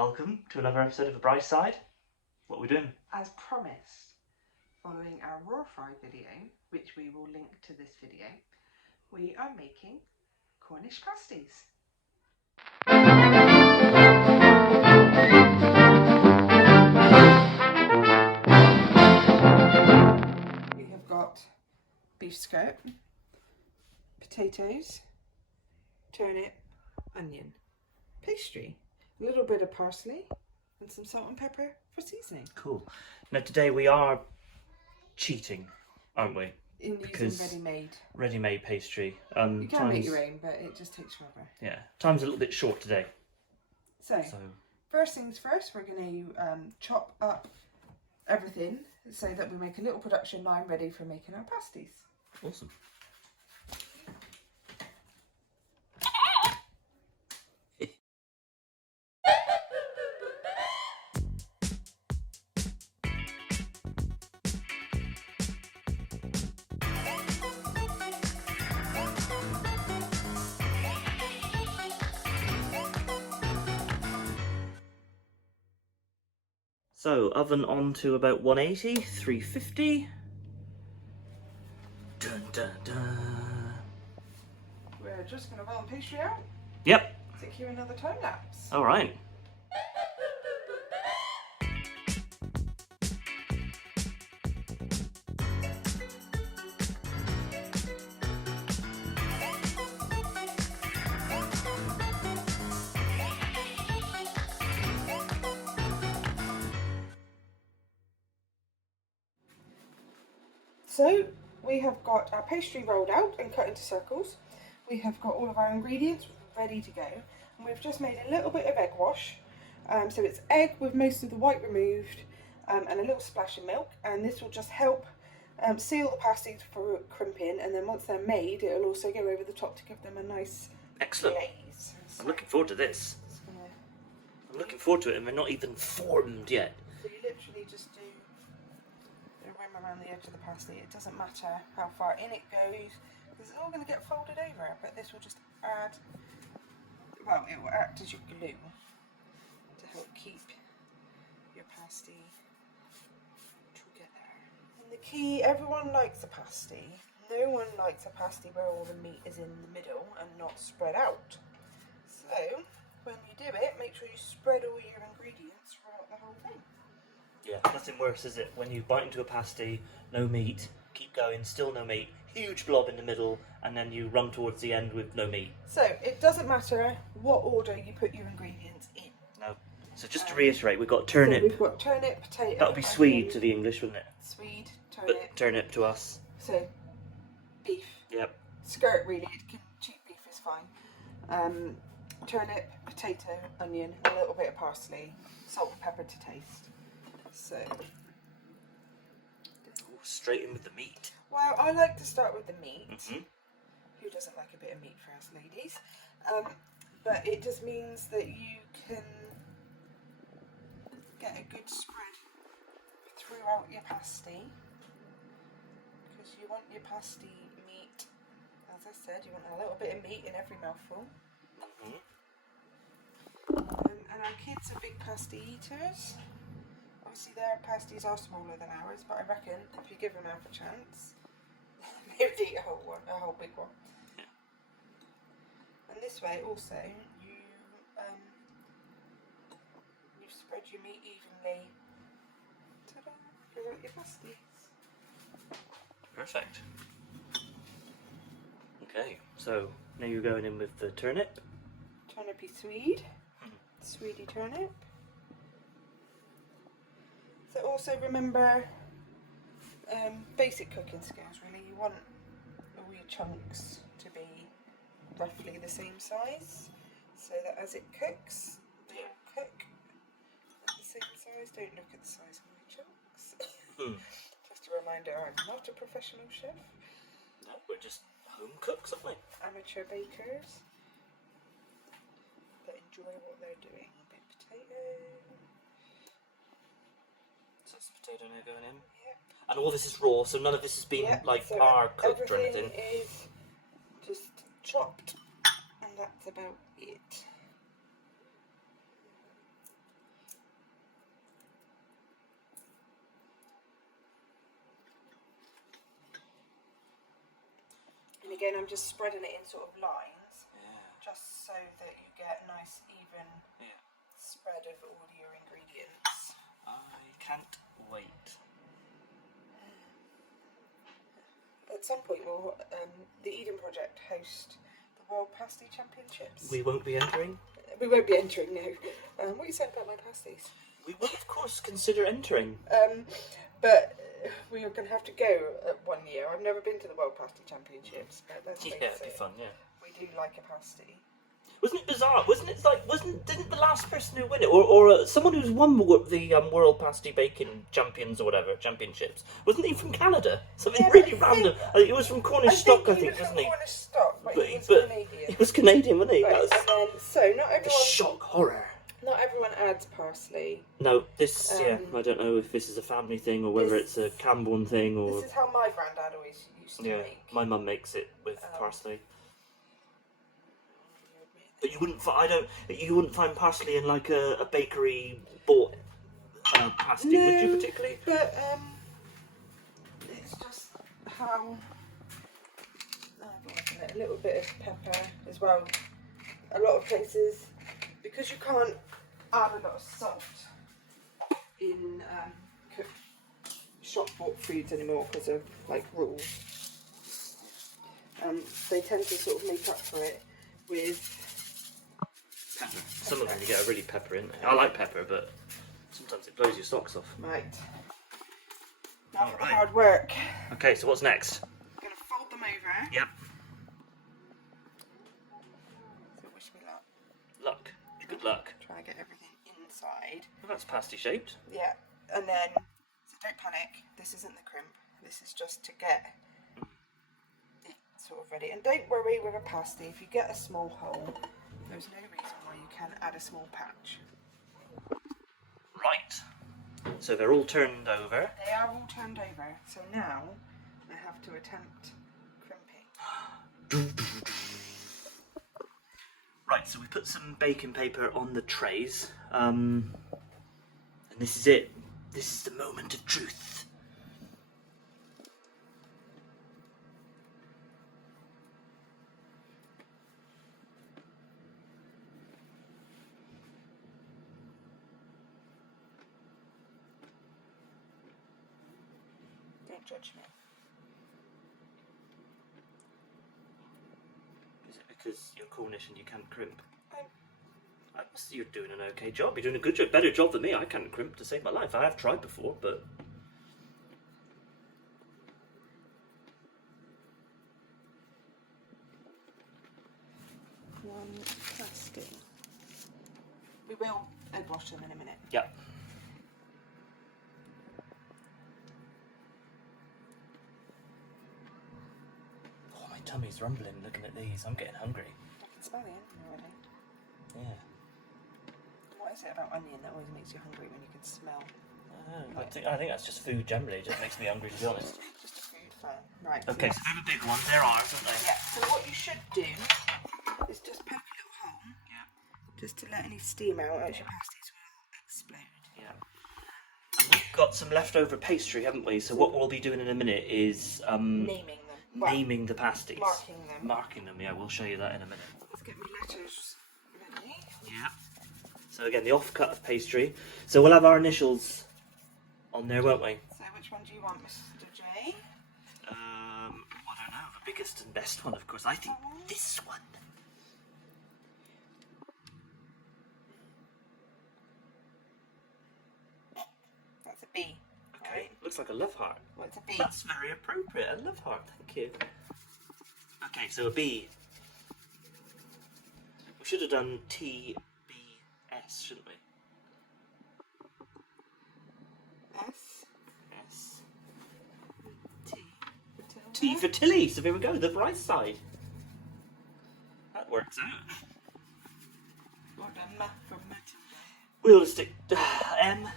Welcome to another episode of Brice Side. What are we doing? As promised, following our raw fry video, which we will link to this video, we are making Cornish pasties. We have got beef skirt, potatoes, turnip, onion, pastry, a little bit of parsley, and some salt and pepper for seasoning. Cool. Now today we are cheating, aren't we? In using ready-made. Ready-made pastry. You can make your own, but it just takes forever. Yeah, time's a little bit short today. So first things first, we're going to chop up everything so that we make a little production line ready for making our pasties. Awesome. So, oven on to about 180, 350. Dun, dun, dun. We're just going to roll the pastry out. Yep. Take you another time lapse. All right. So we have got our pastry rolled out and cut into circles. We have got all of our ingredients ready to go, and we've just made a little bit of egg wash. So it's egg with most of the white removed, and a little splash of milk, and this will just help seal the pasties for crimping, and then once they're made it'll also go over the top to give them a nice Excellent. glaze. So I'm looking forward to this. I'm looking forward to it, and they're not even formed yet. So you literally just do a rim around the edge of the pasty. It doesn't matter how far in it goes, because it's all going to get folded over, but this will just add, well, it will act as your glue to help keep your pasty together. And the key, everyone likes a pasty. No one likes a pasty where all the meat is in the middle and not spread out. So when you do it, make sure you spread all your ingredients throughout the whole thing. Yeah, nothing worse, is it? When you bite into a pasty, no meat, keep going, still no meat, huge blob in the middle, and then you run towards the end with no meat. So it doesn't matter what order you put your ingredients in. No. So just to reiterate, we've got turnip. So we've got turnip, potato. That would be Swede to the English, wouldn't it? Swede, turnip. But turnip to us. So beef. Yep. Skirt really, cheap beef is fine. Turnip, potato, onion, a little bit of parsley, salt and pepper to taste. So Straight in with the meat. well, I like to start with the meat. Mm-hmm. Who doesn't like a bit of meat for us ladies? But it just means that you can get a good spread throughout your pasty, because you want your pasty meat, as I said, you want a little bit of meat in every mouthful. Mm-hmm. And our kids are big pasty eaters. Obviously their pasties are smaller than ours, but I reckon if you give them half a chance, they would eat a whole big one. Yeah. And this way also you spread your meat evenly. Ta-da! Throughout your pasties. Perfect. Okay, so now you're going in with the turnip. Turnipy Swede. Swedey turnip. So also remember basic cooking skills really. You want all your chunks to be roughly the same size, so that as it cooks, they will cook at the same size. Don't look at the size of my chunks. Just a reminder, I'm not a professional chef. No, we're just home cooks, aren't we? Amateur bakers that enjoy what they're doing. A bit of potato. So it's potato now going in. Yep. And all this is raw, so none of this has been So par cooked or anything. Everything is just chopped, and that's about it. again, I'm just spreading it in sort of lines, Yeah. just so that you get a nice even spread of all your ingredients. I can't wait. At some point, will the Eden Project host the World Pasty Championships? We won't be entering? We won't be entering, no. What are you saying about my pasties? We will, of course, consider entering. But we are going to have to go one year. I've never been to the World Pasty Championships, but let's face It'd be fun, yeah. we do like a pasty. Wasn't it bizarre? Didn't the last person who win it, or someone who's won the World Pasty Baking Champions or whatever, championships, wasn't he from Canada? Something really random. I think it was from Cornish stock, I think, wasn't he? Cornish stock, but he was Canadian. He was Canadian, wasn't he? Right, and then, so not the everyone... shock horror. Not everyone adds parsley. No, this, I don't know if this is a family thing or whether it's a Camborne thing or... This is how my granddad always used to make. My mum makes it with parsley. But you wouldn't find parsley in like a bakery bought pasty, would you particularly? But it's just how a little bit of pepper as well. A lot of places, because you can't add a lot of salt in shop bought foods anymore because of like rules. They tend to sort of make up for it with pepper. Some of them you get a really pepper in there. I like pepper, but sometimes it blows your socks off. Right. Now for the hard work. Okay, so what's next? I'm going to fold them over. Yep. So wish me luck. Luck. Good luck. Try and get everything inside. Well, that's pasty shaped. Yeah, and then, so don't panic, this isn't the crimp, this is just to get it sort of ready. And don't worry with a pasty, if you get a small hole, there's no reason why you can't add a small patch. Right. So they're all turned over. They are all turned over, so now I have to attempt crimping. Right, so we put some baking paper on the trays, and this is it. This is the moment of truth. Don't judge me. Is it because you're Cornish and you can't crimp? You're doing an okay job. You're doing a good job, better job than me. I can't crimp to save my life. I have tried before, but... One pasty. We will egg wash them in a minute. Yeah. Oh, my tummy's rumbling looking at these. I'm getting hungry. I can smell the onion already. Yeah. What is it about onion that always makes you hungry when you can smell? I think that's just food generally. It just makes me hungry, to be honest. Just a food fan. Right. Okay, so they're the big ones. They're ours, aren't they? Yeah, so what you should do is just poke a little hole. Yeah. Just to let any steam out, as your pasties will explode. Yeah. And we've got some leftover pastry, haven't we? So what we'll be doing in a minute is naming them. Well, naming the pasties. marking them. Marking them, yeah, we'll show you that in a minute. Let's get my letters ready. Yeah. So again, the off-cut of pastry. So we'll have our initials on there, won't we? So which one do you want, Mr. J? I don't know. The biggest and best one, of course. I think this one. That's a B. Okay. Right. Looks like a love heart. Well, it's a B. That's very appropriate. A love heart. Thank you. Okay, so a B. We should have done TBS, shouldn't we? S. S. T. T for Tilly. So there we go. The Brice Side. That works out. Or the M from Matilda. We'll just stick M.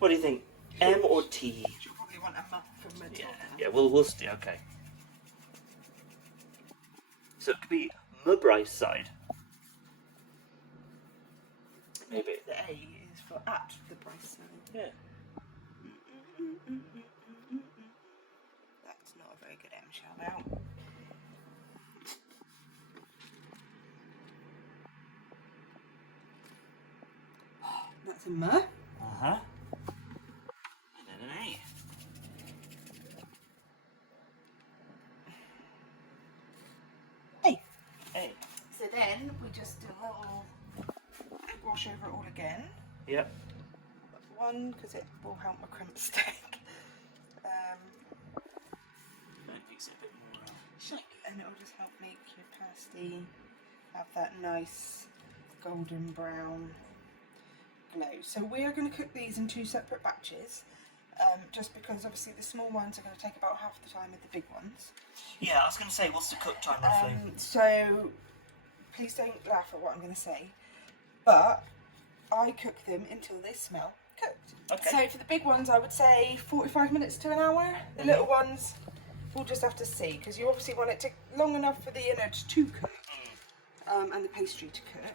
What do you think? M or T? You'll probably want a M from Matilda. Yeah, we'll stay. Okay. So it could be the Brice Side. Maybe. The A is for at the Brice Side. Yeah. That's not a very good M, Shell-Bell. Simmer. Uh-huh. Hey. Hey. So then we just do a little egg wash over it all again. Yep. One, because it will help my crimp stick. Makes it a bit more shiny. And it will just help make your pasty have that nice golden brown glow. So we are going to cook these in 2 separate batches. Just because obviously the small ones are going to take about half the time of the big ones. Yeah, I was going to say, what's the cook time roughly? So please don't laugh at what I'm going to say, but I cook them until they smell cooked. Okay. So for the big ones I would say 45 minutes to an hour. The little ones we'll just have to see, because you obviously want it to long enough for the innards to cook and the pastry to cook.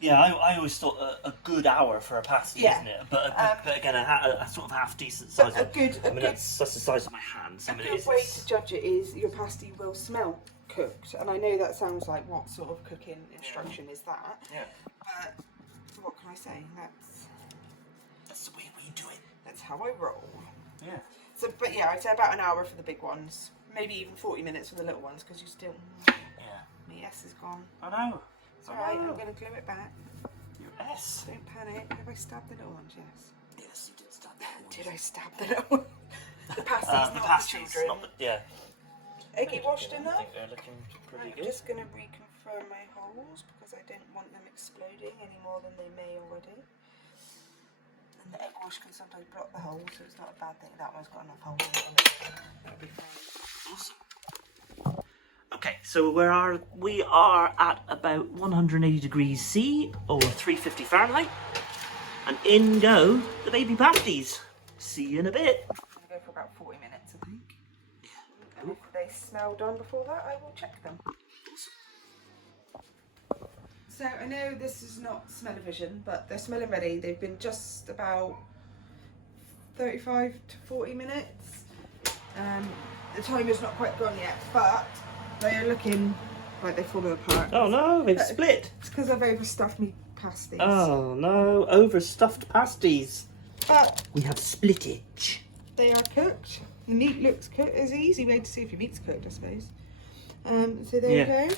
Yeah, I always thought a good hour for a pasty, isn't it? But again, a sort of half decent size. That's the size of my hands. A good way to judge it is your pasty will smell cooked, and I know that sounds like what sort of cooking instruction is that? Yeah. But what can I say? That's the way we do it. That's how I roll. Yeah. So, but yeah, I'd say about an hour for the big ones, maybe even 40 minutes for the little ones, because you still. Yeah. My S is gone. I know. It's alright, I'm going to glue it back. Your S? Don't panic. Have I stabbed the little ones? Yes. Yes, you did stab that. Did I stab the little ones? The pasties, not the children. Not the, yeah. Eggy washed enough? I think they're looking pretty I'm good. just going to reconfirm my holes because I don't want them exploding any more than they may already. And the egg wash can sometimes block the holes, so it's not a bad thing. That one's got enough holes in it. That'll be fine. Awesome. Okay, so we are at about 180 degrees C or 350 Fahrenheit, and in go the baby pasties. See you in a bit. I'm going to go for about 40 minutes, I think. Yeah. And if they smell done before that, I will check them. So I know this is not smell-o-vision, but they're smelling ready. They've been just about 35 to 40 minutes. The timer's not quite gone yet, but they are looking like they've fallen apart. Oh no, they've split. It's because I've overstuffed me pasties. Oh no, overstuffed pasties. But we have splittage. They are cooked. The meat looks cooked. It's an easy way to see if your meat's cooked, I suppose. So there you go.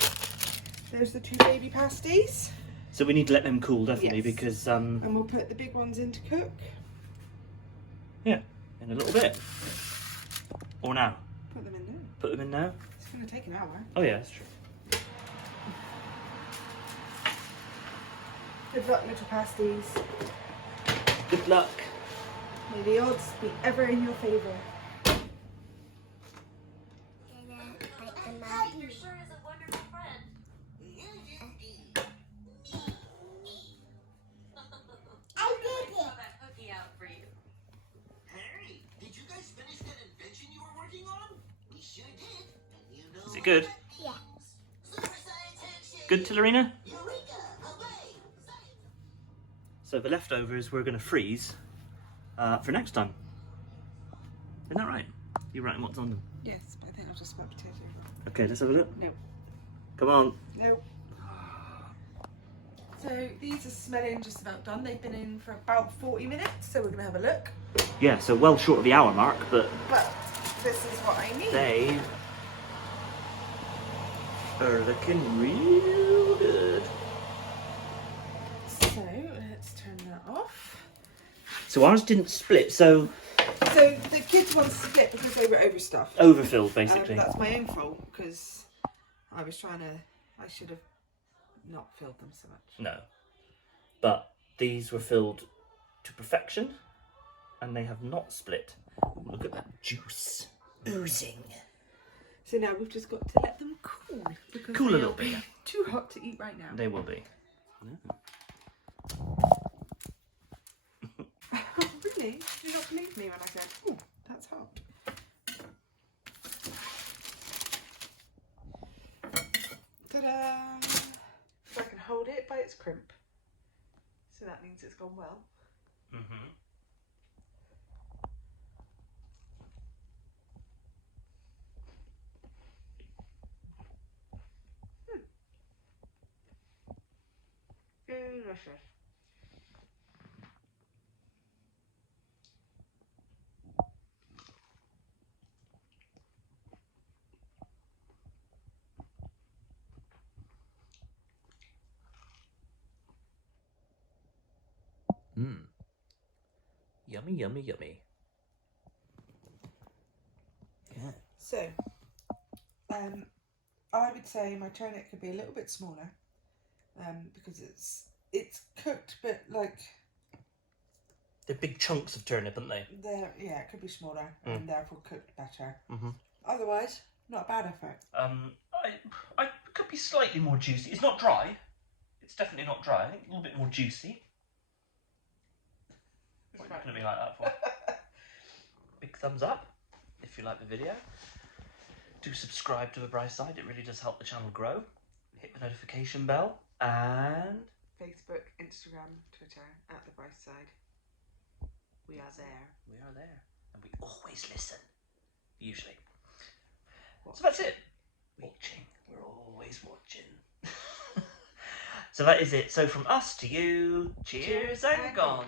There's the 2 baby pasties. So we need to let them cool, definitely, yes. Because and we'll put the big ones in to cook. Yeah, in a little bit. Or now. Put them in now. Put them in now. It's going to take an hour. Oh yeah, that's true. Good luck, little pasties. Good luck. May the odds be ever in your favour. You sure is a wonderful friend. I did it. That cookie out for you. Hey, did you guys finish that invention you were working on? We sure did. And you know Is it good? Yeah. Super science handshake. Good, Tillerina? Eureka! Hooray! So the leftovers we're going to freeze for next time. Isn't that right? You're writing what's on them. Yes, but I think I'll just put potato. Okay, let's have a look. No. Come on. No. So these are smelling just about done. They've been in for about 40 minutes, so we're going to have a look. Yeah, so well short of the hour mark, but this is what I need. they are looking real good. So let's turn that off. So ours didn't split, so So the kids' ones split because they were overstuffed. overfilled basically. That's my own fault because I should have not filled them so much. No. But these were filled to perfection and they have not split. Look at that juice oozing. So now we've just got to let them cool. Because Cool a they'll little be bit. Too hot to eat right now. They will be. Really? Did you not believe me when I said, oh, that's hot? Ta-da! So I can hold it by its crimp. So that means it's gone well. Mm-hmm. Delicious. Mmm. Yummy, yummy, yummy. Yeah. So, I would say my turnip could be a little bit smaller, because it's cooked, but like They're big chunks of turnip, aren't they? it could be smaller and therefore cooked better. Mm-hmm. Otherwise, not a bad effort. I could be slightly more juicy. It's not dry. It's definitely not dry. I think a little bit more juicy. What are you looking at me like that for? Big thumbs up if you like the video. Do subscribe to the Brice Side. It really does help the channel grow. Hit the notification bell and Facebook, Instagram, Twitter, at the Brice Side. We are there. we are there. And we always listen. Usually. So that's it. Watching. We're always watching. So that is it. So from us to you, cheers and gone.